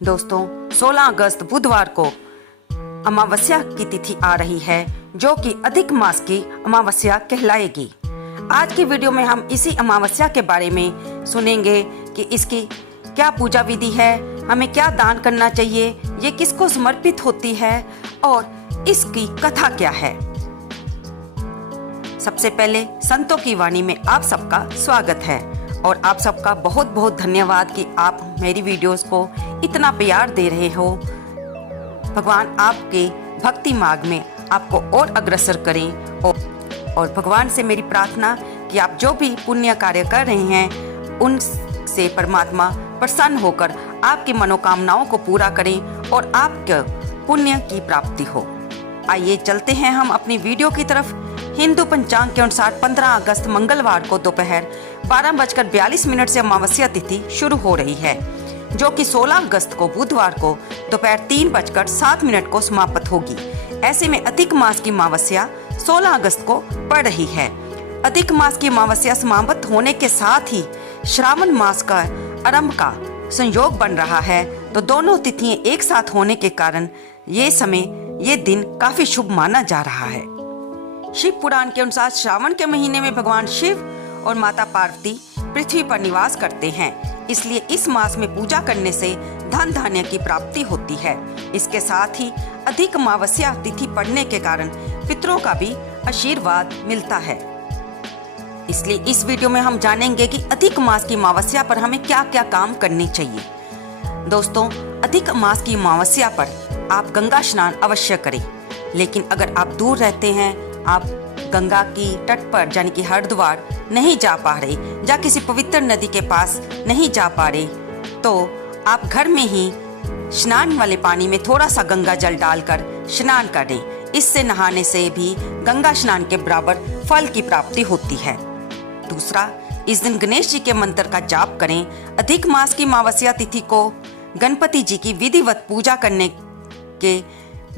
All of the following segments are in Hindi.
दोस्तों 16 अगस्त बुधवार को अमावस्या की तिथि आ रही है जो कि अधिक मास की अमावस्या कहलाएगी। आज की वीडियो में हम इसी अमावस्या के बारे में सुनेंगे कि इसकी क्या पूजा विधि है, हमें क्या दान करना चाहिए, ये किसको समर्पित होती है और इसकी कथा क्या है। सबसे पहले संतों की वाणी में आप सबका स्वागत है और आप सबका बहुत बहुत धन्यवाद कि आप मेरी वीडियोस को इतना प्यार दे रहे हो। भगवान आपके भक्ति मार्ग में आपको और अग्रसर करें और भगवान से मेरी प्रार्थना कि आप जो भी पुण्य कार्य कर रहे हैं उनसे परमात्मा प्रसन्न होकर आपकी मनोकामनाओं को पूरा करें और आपके पुण्य की प्राप्ति हो। आइए चलते हैं हम अपनी वीडियो की तरफ। हिंदू पंचांग के अनुसार 15 अगस्त मंगलवार को दोपहर 12:42 से अमावस्या तिथि शुरू हो रही है, जो कि 16 अगस्त को बुधवार को दोपहर 3:07 को समाप्त होगी। ऐसे में अधिक मास की अमावस्या 16 अगस्त को पड़ रही है। अधिक मास की अमावस्या समाप्त होने के साथ ही श्रावण मास का आरंभ का संयोग बन रहा है, तो दोनों तिथियां एक साथ होने के कारण ये दिन काफी शुभ माना जा रहा है। शिव पुराण के अनुसार श्रावण के महीने में भगवान शिव और माता पार्वती पृथ्वी पर निवास करते हैं, इसलिए इस मास में पूजा करने से धन धान्य की प्राप्ति होती है। इसके साथ ही अधिक अमावस्या तिथि पड़ने के कारण पितरों का भी आशीर्वाद मिलता है। इसलिए इस वीडियो में हम जानेंगे कि अधिक मास की अमावस्या पर हमें क्या क्या काम करने चाहिए। दोस्तों, अधिक मास की अमावस्या पर आप गंगा स्नान अवश्य करें, लेकिन अगर आप दूर रहते हैं, आप गंगा की तट पर यानी कि हरिद्वार नहीं जा पा रहे या किसी पवित्र नदी के पास नहीं जा पा रहे, तो आप घर में ही स्नान वाले पानी में थोड़ा सा गंगा जल डालकर स्नान करें। इससे नहाने से भी गंगा स्नान के बराबर फल की प्राप्ति होती है। दूसरा, इस दिन गणेश जी के मंत्र का जाप करें। अधिक मास की अमावस्या तिथि को गणपति जी की विधिवत पूजा करने के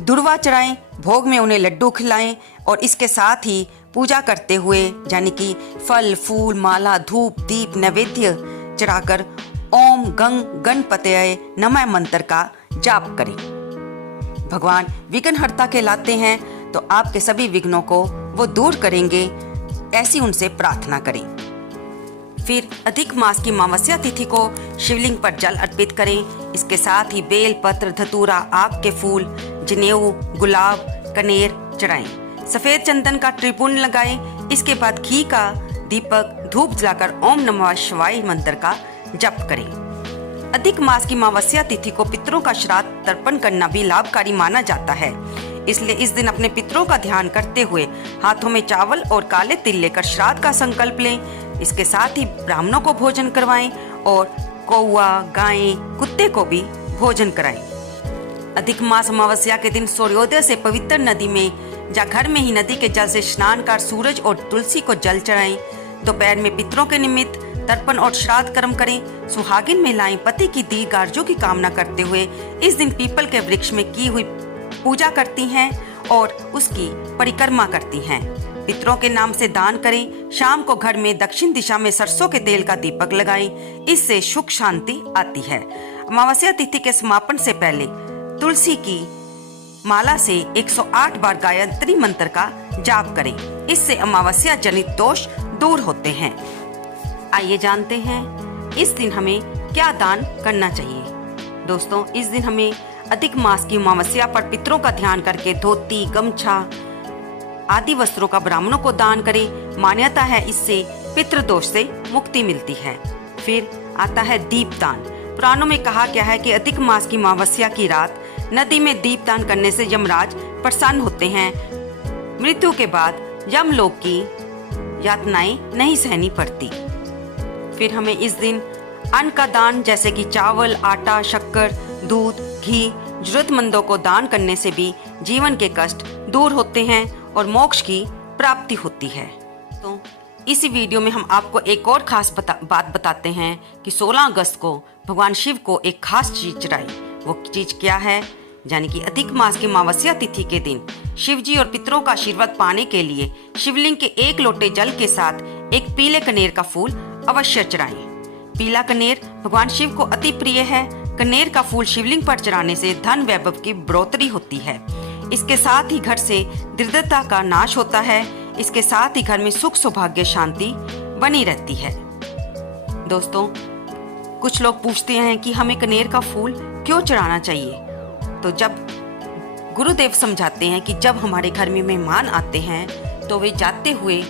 दुर्वा चढ़ाएं, भोग में उन्हें लड्डू खिलाएं और इसके साथ ही पूजा करते हुए यानी कि फल फूल माला धूप दीप नैवेद्य चढ़ाकर ओम गंग गणपतये नमः मंत्र का जाप करें। भगवान विघ्नहर्ता कहलाते हैं, तो आपके सभी विघ्नों को वो दूर करेंगे, ऐसी उनसे प्रार्थना करें। फिर अधिक मास की अमावस्या तिथि को शिवलिंग पर जल अर्पित करें। इसके साथ ही बेल पत्र धतूरा आक के फूल जनेऊ गुलाब कनेर चढ़ाएं। सफेद चंदन का त्रिपुंड लगाएं। इसके बाद घी का दीपक धूप जलाकर ओम नमः शिवाय मंत्र का जप करें। अधिक मास की अमावस्या तिथि को पितरों का श्राद्ध तर्पण करना भी लाभकारी माना जाता है, इसलिए इस दिन अपने पितरों का ध्यान करते हुए हाथों में चावल और काले तिल लेकर श्राद्ध का संकल्प लें। इसके साथ ही ब्राह्मणों को भोजन करवाएं और कौवा गाय कुत्ते को भी भोजन कराएं। अधिक मास अमावस्या के दिन सूर्योदय से पवित्र नदी में या घर में ही नदी के जल से स्नान कर सूरज और तुलसी को जल चढ़ाएं। दोपहर में पितरों के निमित्त तर्पण और श्राद्ध कर्म करें। सुहागिन महिलाएं पति की दीर्घायु की कामना करते हुए इस दिन पीपल के वृक्ष में की हुई पूजा करती हैं और उसकी परिक्रमा करती हैं। पितरों के नाम से दान करें। शाम को घर में दक्षिण दिशा में सरसों के तेल का दीपक लगाएं, इससे सुख शांति आती है। अमावस्या तिथि के समापन से पहले तुलसी की माला से 108 बार गायत्री मंत्र का जाप करें, इससे अमावस्या जनित दोष दूर होते हैं। आइए जानते हैं इस दिन हमें क्या दान करना चाहिए। दोस्तों, इस दिन हमें अधिक मास की अमावस्या पर पितरों का ध्यान करके धोती गमछा आदि वस्त्रों का ब्राह्मणों को दान करें। मान्यता है इससे पितृदोष से मुक्ति मिलती है। फिर आता है दीपदान। पुराणों में कहा गया है कि अधिक मास की अमावस्या की रात नदी में दीपदान करने से यमराज प्रसन्न होते हैं। मृत्यु के बाद यमलोक की यातनाएं नहीं सहनी पड़ती। फिर हमें इस दिन अन्न का दान जैसे कि चावल आटा शक्कर दूध घी जरूरतमंदों को दान करने से भी जीवन के कष्ट दूर होते हैं और मोक्ष की प्राप्ति होती है। तो इसी वीडियो में हम आपको एक और खास बात बताते हैं कि 16 अगस्त को भगवान शिव को एक खास चीज चढ़ाई। वो चीज क्या है, यानी कि अधिक मास की अमावस्या तिथि के दिन शिव जी और पितरों का आशीर्वाद पाने के लिए शिवलिंग के 1 लोटे जल के साथ एक पीले कनेर का फूल अवश्य चढ़ाएं। पीला कनेर भगवान शिव को अति प्रिय है। कनेर का फूल शिवलिंग पर चढ़ाने से धन वैभव की बढ़ोतरी होती है। इसके साथ ही घर से दरिद्रता का नाश होता है। इसके साथ ही घर में सुख सौभाग्य शांति बनी रहती है। दोस्तों, कुछ लोग पूछते हैं कि हमें कनेर का फूल क्यों चढ़ाना चाहिए। तो जब गुरुदेव समझाते हैं कि जब हमारे घर में मेहमान आते हैं तो वे जाते हुए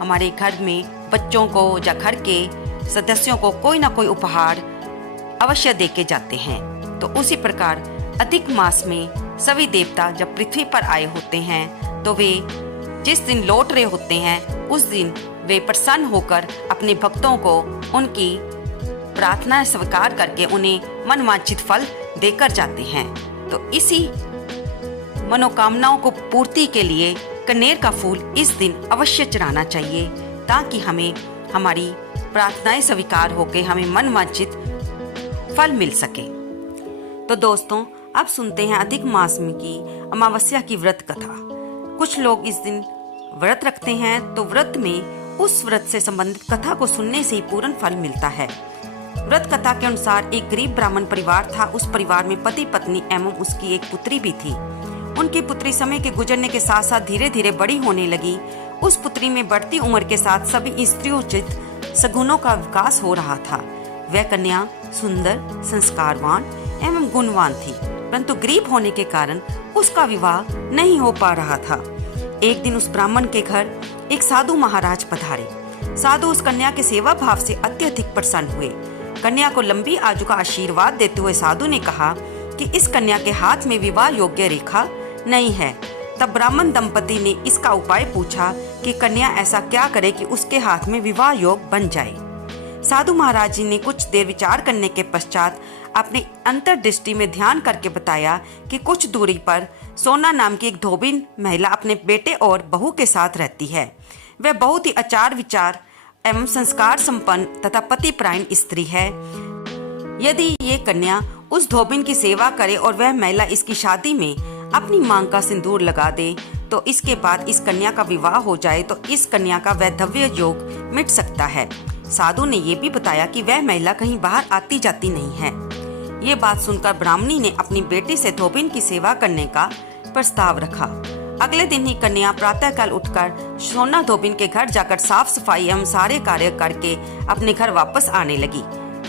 हमारे घर में बच्चों को या घर के सदस्यों को कोई ना कोई उपहार अवश्य दे के जाते हैं। तो उसी प्रकार अधिक मास में सभी देवता जब पृथ्वी पर आए होते हैं तो वे जिस दिन लौट रहे होते हैं उस दिन वे प्रसन्न होकर अपने भक्तों को उनकी प्रार्थना स्वीकार करके उन्हें मनवांछित फल देकर जाते हैं। तो इसी मनोकामनाओं को पूर्ति के लिए कनेर का फूल इस दिन अवश्य चढ़ाना चाहिए, ताकि हमें हमारी प्रार्थनाएं स्वीकार होकर हमें मनवांछित फल मिल सके। तो दोस्तों, अब सुनते हैं अधिक मास में की अमावस्या की व्रत कथा। कुछ लोग इस दिन व्रत रखते हैं, तो व्रत में उस व्रत से संबंधित कथा को सुनने से ही पूर्ण फल मिलता है। व्रत कथा के अनुसार एक गरीब ब्राह्मण परिवार था। उस परिवार में पति पत्नी एवं उसकी एक पुत्री भी थी। उनकी पुत्री समय के गुजरने के साथ साथ धीरे धीरे बड़ी होने लगी। उस पुत्री में बढ़ती उम्र के साथ सभी स्त्रियोचित सगुणों का विकास हो रहा था। वह कन्या सुंदर, संस्कारवान एवं गुणवान थी, परंतु गरीब होने के कारण उसका विवाह नहीं हो पा रहा था। एक दिन उस ब्राह्मण के घर एक साधु महाराज पधारे। साधु उस कन्या के सेवा भाव से अत्यधिक प्रसन्न हुए। कन्या को लंबी आयु का आशीर्वाद देते हुए साधु ने कहा कि इस कन्या के हाथ में विवाह योग्य रेखा नहीं है। तब ब्राह्मण दंपति ने इसका उपाय पूछा कि कन्या ऐसा क्या करे कि उसके हाथ में विवाह योग बन जाए। साधु महाराज जी ने कुछ देर विचार करने के पश्चात अपनी अंतर्दृष्टि में ध्यान करके बताया कि कुछ दूरी पर सोना नाम की एक धोबिन महिला अपने बेटे और बहू के साथ रहती है। वह बहुत ही आचार विचार एवं संस्कार संपन्न तथा पतिपरायण स्त्री है। यदि ये कन्या उस धोबिन की सेवा करे और वह महिला इसकी शादी में अपनी मांग का सिंदूर लगा दे, तो इसके बाद इस कन्या का विवाह हो जाए तो इस कन्या का वैधव्य योग मिट सकता है। साधु ने यह भी बताया कि वह महिला कहीं बाहर आती जाती नहीं है। ये बात सुनकर ब्राह्मणी ने अपनी बेटी से धोबिन की सेवा करने का प्रस्ताव रखा। अगले दिन ही कन्या प्रातःकाल उठकर सोना धोबिन के घर जाकर साफ सफाई एवं सारे कार्य करके अपने घर वापस आने लगी।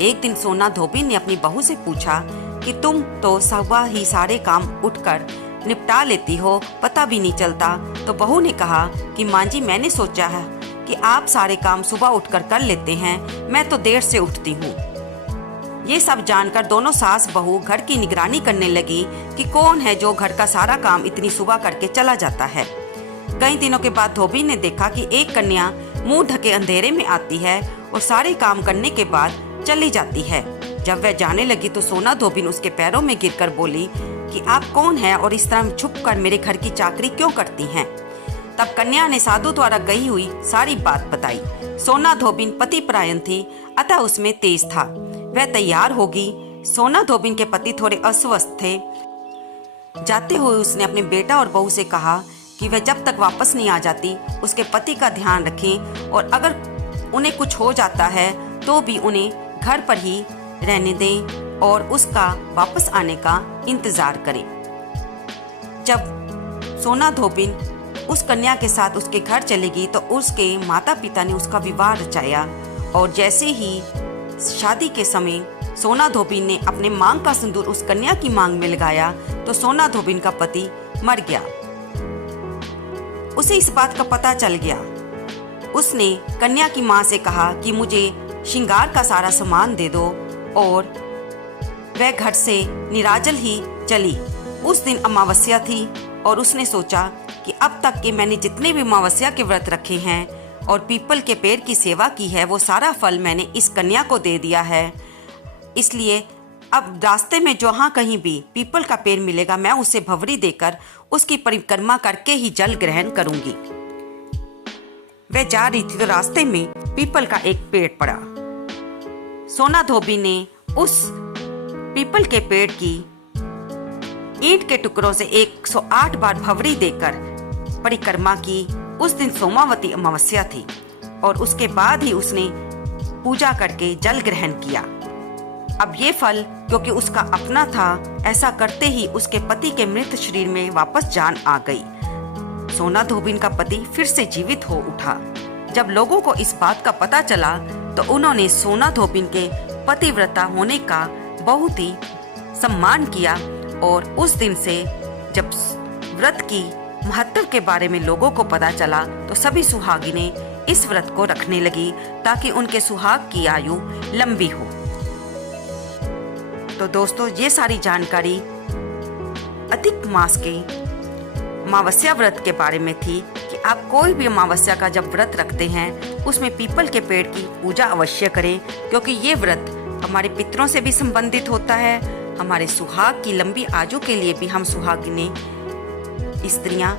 एक दिन सोना धोबिन ने अपनी बहू से पूछा कि तुम तो सुबह ही सारे काम उठकर निपटा लेती हो, पता भी नहीं चलता। तो बहू ने कहा कि मां जी, मैंने सोचा है कि आप सारे काम सुबह उठकर कर लेते हैं, मैं तो देर से उठती हूँ। ये सब जानकर दोनों सास बहू घर की निगरानी करने लगी कि कौन है जो घर का सारा काम इतनी सुबह करके चला जाता है। कई दिनों के बाद धोबी ने देखा कि एक कन्या मुंह ढके अंधेरे में आती है और सारे काम करने के बाद चली जाती है। जब वह जाने लगी तो सोना धोबिन उसके पैरों में गिरकर बोली कि आप कौन हैं और इस तरह छुपकर मेरे घर की चाकरी क्यों करती हैं। तब कन्या ने साधु द्वारा गई हुई सारी बात बताई। सोना धोबिन पतिपरायण थी, अतः उसमें तेज था। वह तैयार होगी। सोना धोबिन के पति थोड़े अस्वस्थ थे। जाते हुए उसने अपने बेटा और बहू से कहा कि वह जब तक वापस नहीं आ जाती उसके पति का ध्यान रखें और अगर उन्हें कुछ हो जाता है तो भी उन्हें घर पर ही रहने दें और उसका वापस आने का इंतजार करें। जब सोना धोबिन उस कन्या के साथ उसके घर चलेगी तो उसके माता पिता ने उसका विवाह रचाया और जैसे ही शादी के समय सोना धोबिन ने अपने मांग का सिंदूर उस कन्या की मांग में लगाया तो सोना धोबिन का पति मर गया। उसे इस बात का पता चल गया। उसने कन्या की मां से कहा कि मुझे श्रृंगार का सारा सामान दे दो और वह घर से निराजल ही चली। उस दिन अमावस्या थी और उसने सोचा कि अब तक के मैंने जितने भी अमावस्या के व्रत रखे हैं और पीपल के पेड़ की सेवा की है वो सारा फल मैंने इस कन्या को दे दिया है। इसलिए अब रास्ते में जहाँ कहीं भी पीपल का पेड़ मिलेगा मैं उसे भंवरी देकर उसकी परिक्रमा करके ही जल ग्रहण करूंगी। वह जा रही थी तो रास्ते में पीपल का एक पेड़ पड़ा। सोना धोबी ने उस पीपल के पेड़ की ईंट के टुकड़ों से 108 बार भंवरी देकर परिक्रमा की। उस दिन सोमावती अमावस्या थी और उसके बाद ही उसने पूजा करके जल ग्रहण किया। अब ये फल क्योंकि उसका अपना था। ऐसा करते ही उसके पति के मृत शरीर में वापस जान आ गई। सोना धोबिन का पति फिर से जीवित हो उठा। जब लोगों को इस बात का पता चला तो उन्होंने सोना धोबिन के पतिव्रता होने का बहुत ही सम्मान किया और उस दिन से जब व्रत की महत्व के बारे में लोगों को पता चला तो सभी सुहागिनें इस व्रत को रखने लगी ताकि उनके सुहाग की आयु लंबी हो। तो दोस्तों, ये सारी जानकारी अधिक मास के अमावस्या व्रत के बारे में थी कि आप कोई भी अमावस्या का जब व्रत रखते हैं उसमें पीपल के पेड़ की पूजा अवश्य करें, क्योंकि ये व्रत हमारे पितरों से भी संबंधित होता है। हमारे सुहाग की लंबी आयु के लिए भी हम सुहागिनें स्त्रियां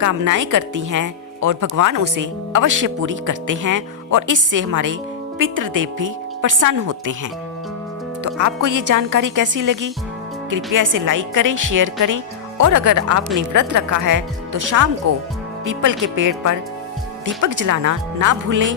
कामनाएं करती हैं और भगवान उसे अवश्य पूरी करते हैं और इससे हमारे पितृदेव भी प्रसन्न होते हैं। तो आपको ये जानकारी कैसी लगी? कृपया इसे लाइक करें, शेयर करें और अगर आपने व्रत रखा है तो शाम को पीपल के पेड़ पर दीपक जलाना ना भूलें